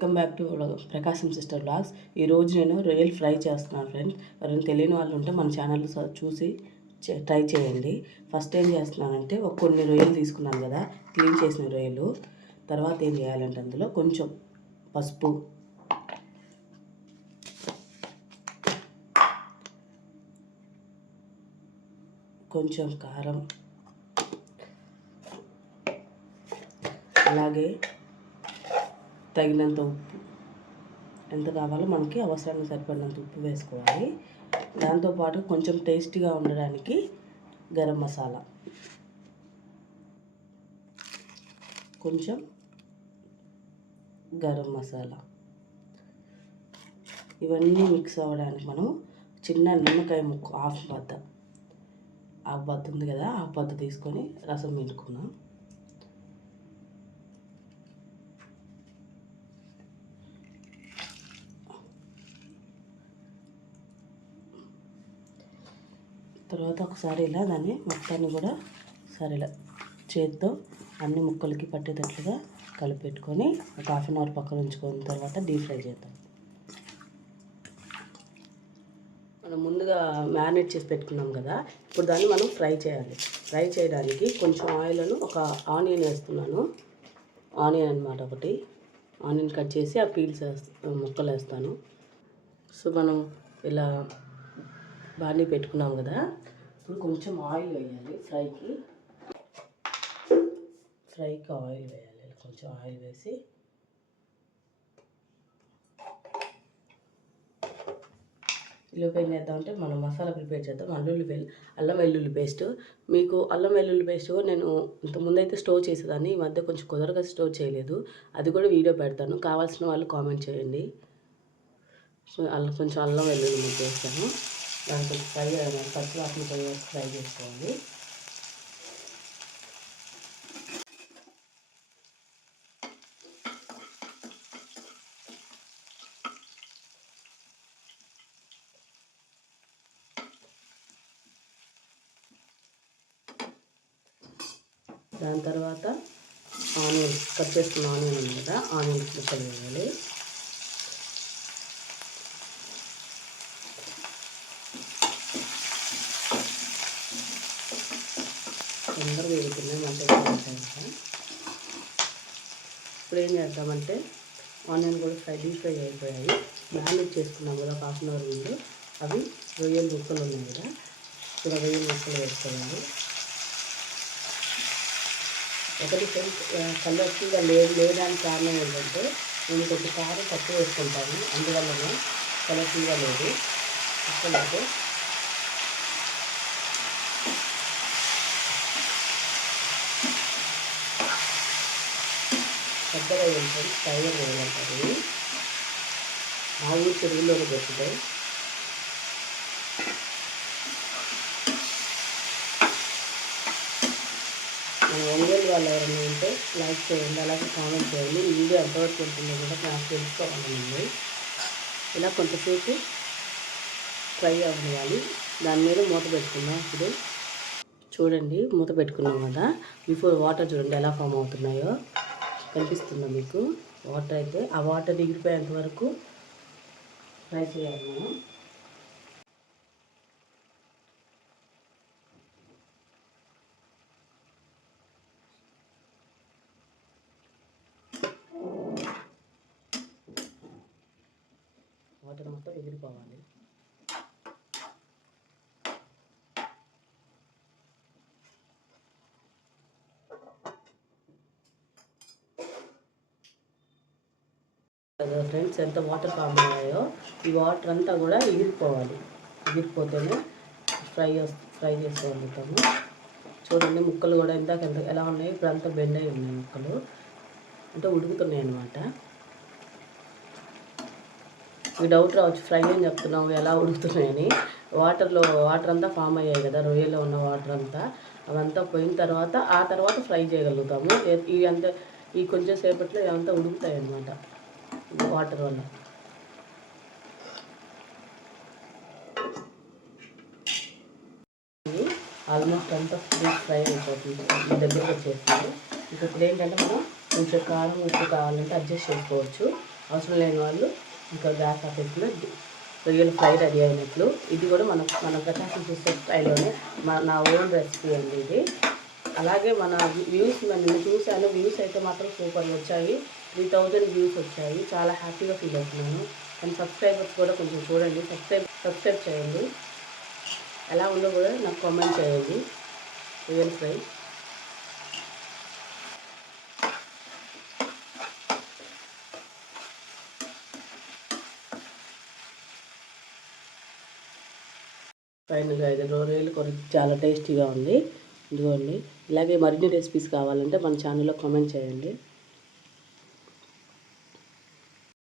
Welcome back to Prakasam sister blogs ఈరోజు నేను రొయ్యలు ఫ్రై చేస్తున్నాను ఫ్రెండ్స్ ఎవరైనా తెలియని వాళ్ళు ఉంటే మన ఛానల్ చూసి ట్రై చేయండి. ఫస్ట్ ఏం చేస్తున్నానంటే ఒక కొన్ని రొయ్యలు తీసుకున్నాను కదా క్లీన్ చేసిన రొయ్యలు. తర్వాత ఏం చేయాలంటే అందులో కొంచెం పసుపు కొంచెం కారం అలాగే తగినంత ఉప్పు. ఎంత కావాలో మనకి అవసరానికి సరిపడినంత ఉప్పు వేసుకోవాలి. దాంతోపాటు కొంచెం టేస్టీగా ఉండడానికి గరం మసాలా. కొంచెం గరం మసాలా. ఇవన్నీ మిక్స్ అవ్వడానికి మనం చిన్న నిమ్మకాయ ముక్క హాఫ్ బద్ద. హాఫ్ బద్ద ఉంది కదా హాఫ్ బద్ద తీసుకొని రసం పిండుకున్నాం తర్వాత ఒకసారి ఇలా దాన్ని మొత్తాన్ని కూడా సరే ఇలా చేత్తో అన్ని ముక్కలకి పట్టేటట్లుగా కలిపెట్టుకొని ఒక హాఫ్ అన్ అవర్ పక్కన ఉంచుకున్న తర్వాత డీప్ ఫ్రై చేద్దాం. మనం ముందుగా మ్యారినేట్ చేసి పెట్టుకున్నాం కదా ఇప్పుడు దాన్ని మనం ఫ్రై చేయాలి. ఫ్రై చేయడానికి కొంచెం ఆయిల్ను ఒక ఆనియన్ వేస్తున్నాను. ఆనియన్ అనమాట ఒకటి. ఆనియన్ కట్ చేసి ఆ పీల్స్ వేస్తా ముక్కలు వేస్తాను. సో మనం ఇలా బాగానే పెట్టుకున్నాం కదా. ఇప్పుడు కొంచెం ఆయిల్ వేయాలి ఫ్రైకి. ఫ్రైకి ఆయిల్ వేయాలి. కొంచెం ఆయిల్ వేసి. ఈలోపు ఏం చేద్దామంటే మనం మసాలా ప్రిపేర్ చేద్దాం. అల్లుల్లి వెల్లు అల్లం వెల్లుల్లి పేస్ట్. మీకు అల్లం వెల్లుల్లి పేస్ట్ నేను ఇంతకుముందు అయితే స్టోర్ చేసేదాన్ని. ఈ మధ్య కొంచెం కుదరగా స్టోర్ చేయలేదు. అది కూడా వీడియో పెడతాను. కావాల్సిన వాళ్ళు కామెంట్ చేయండి. సో కొంచెం అల్లం వెల్లుల్లి ముద్ద వేస్తాను. దాని కొంచెం ఫ్రై పచ్చి వాసన పోయే ఫ్రై చేసుకోవాలి. దాని తర్వాత ఆనియన్ కట్ చేసుకున్న ఆనియన్ ఉంది కదా ఆనియన్ ముక్కలు వేయాలి తొందరగా వేగుతున్నాయి మంచిగా వేగుతాయి ఇప్పుడు ఏం చేద్దామంటే ఆనియన్ కూడా ఫ్రై డీప్ ఫ్రై అయిపోయాయి. మ్యారినేట్ చేసుకున్నాం కదా హాఫ్ అన్ అవర్ ముందు. అవి రొయ్యల ముక్కలు ఉన్నాయి కదా ఇక్కడ రొయ్యల ముక్కలు వేసుకున్నాను ఒకటి కలర్ఫుల్గా లేదు లేడానికి కారణం ఏంటంటే నేను కొంచెం కారం తక్కువ వేసుకుంటాను అందువల్లనే కలర్ఫుల్గా లేదు. ఇష్టమైతే పెద్దగా వేయించాలి టైగర్ వేయాలంటారు మా ఊరు చెరువుల్లో దొరుకుతాయి మన ఒంగోలు వాళ్ళు ఎవరైనా ఉంటే లైక్ చేయండి అలాగే కామెంట్ చేయండి. ఈ వీడియో ఎంతవరకు ఉంటుందో కూడా నాకు తెలుసుకోవాలండి ఇలా కొంతసేపు ఫ్రై అవ్వాలి. దాని మీద మూత పెట్టుకుందాం ఇప్పుడు. చూడండి మూత పెట్టుకున్నాం కదా. బిఫోర్ వాటర్ చూడండి ఎలా ఫామ్ అవుతున్నాయో. కనిపిస్తుందా మీకు. వాటర్ అయితే ఆ వాటర్ దిగిపోయేంత వరకు ఫ్రై చేయాలి మనం. వాటర్ మొత్తం ఎగిరిపోవాలి. కదా ఫ్రెండ్స్? ఎంత వాటర్ ఫామ్ అయ్యాయో ఈ వాటర్ అంతా కూడా ఎగిరిపోవాలి ఎగిరిపోతేనే ఫ్రై ఫ్రై చేసుకోగలుగుతాము. చూడండి ముక్కలు కూడా ఇందాక ఎంత ఎలా ఉన్నాయి? ఇప్పుడు అంతా బెండ్ అయి ఉన్నాయి ముక్కలు. అంటే ఉడుకుతున్నాయి అన్నమాట. మీకు డౌట్ రావచ్చు ఫ్రై అని చెప్తున్నావు ఎలా ఉడుకుతున్నాయని వాటర్లో వాటర్ అంతా ఫామ్ అయ్యాయి కదా రొయ్యలో ఉన్న వాటర్ అంతా. అవంతా పోయిన తర్వాత ఆ తర్వాత ఫ్రై చేయగలుగుతాము. ఇవి అంతా ఈ కొంచెం సేపట్లో ఇవంతా ఉడుకుతాయి అన్నమాట. వాటర్ వల్ల. ఆల్మోస్ట్ అంతా ఫ్రీ ఫ్రై అయిపోతుంది. మీ దగ్గరకు వచ్చేస్తుంది. ఇంక ఇప్పుడు ఏంటంటే మనం కొంచెం కారం ఉప్పు కావాలంటే అడ్జస్ట్ చేసుకోవచ్చు. అవసరం లేని వాళ్ళు ఇంకా గ్యాస్ ఆఫీస్లో రొయ్యలు ఫ్రై రెడీ అయినట్లు. ఇది కూడా మన మన గటాసి చూసే స్టైల్లోనే మా నా ఓన్ రెసిపీ అండి ఇది. అలాగే మన వ్యూస్ నేను చూశాను వ్యూస్ అయితే మాత్రం సూపర్ వచ్చాయి. త్రీ థౌజండ్ వ్యూస్ వచ్చాయి. చాలా హ్యాపీగా ఫీల్ అవుతున్నాను. అండ్ సబ్స్క్రైబర్స్ కూడా కొంచెం చూడండి. సబ్స్క్రైబ్ సబ్స్క్రైబ్ చేయండి. ఎలా ఉందో కూడా నాకు కామెంట్ చేయండి. రియల్ ఫ్రై ఫైనల్గా ఇది రొయ్యలు కొరి చాలా టేస్టీగా ఉంది. ఇదిగోండి. ఇలాగే మరిన్ని రెసిపీస్ కావాలంటే మన ఛానల్లో కామెంట్ చేయండి.